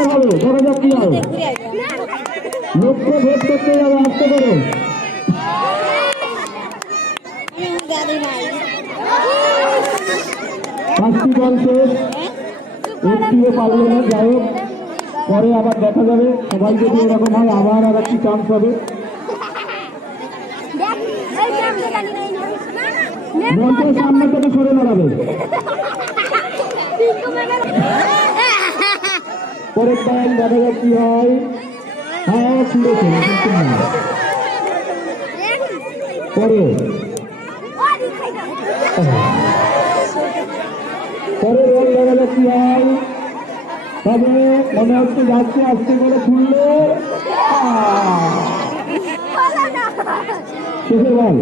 এবার হবে দেখা যাক কি হয়। লক্ষ্য ভেদ করতে যাবে আসতে পারো। পাঁচটি বল শেষ একটিও পারল না যাই হোক। পরে আবার দেখা যাবে। সবাই যদি এরকম হয় আবার আর একটি চান্স হবে সামনে থেকে সরে দাঁড়াবে। পরের টাইম দেখা যাক কি হয় হ্যাঁ কিন্তু না। পরে। পরে রোল দেখা যাক কি হয়। তবে মনে হচ্ছে যাচ্ছে, আসতে করে আহ! শেষের বল।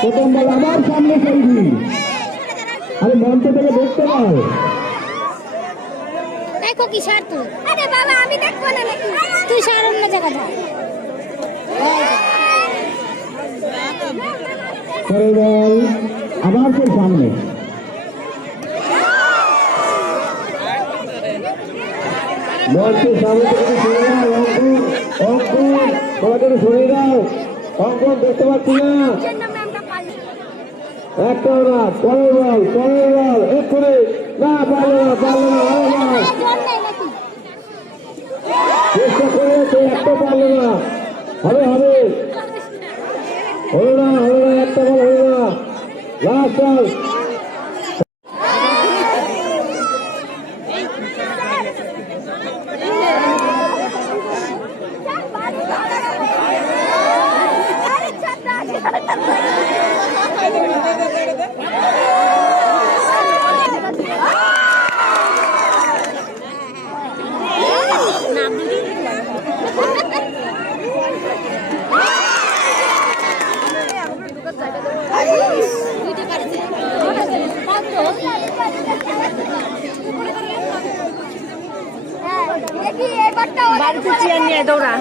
প্রথম বল আবার সামনে খেলবি আরে মঞ্চ থেকে দেখতে পাও দেখো কি সার তুই। আরে বাবা আমি দেখব না নাকি? তুই সার অন্য জায়গা যা। পরের বল আবার সেই সামনে। মঞ্চের সামনে থেকে সরে দাও অঙ্কন অঙ্কন সবাইকে সরে দাও। অঙ্কন দেখতে পাচ্ছি না। একটা না পরের বল পরের বল এক্ষুনি। না পারল না পারল না না। চেষ্টা করেছে একটা পারল না। হবে হবে। হলো না হলো না, একটা বল হলো না। লাস্ট বল বাড়িতে চেয়ার নিয়ে দৌড়া।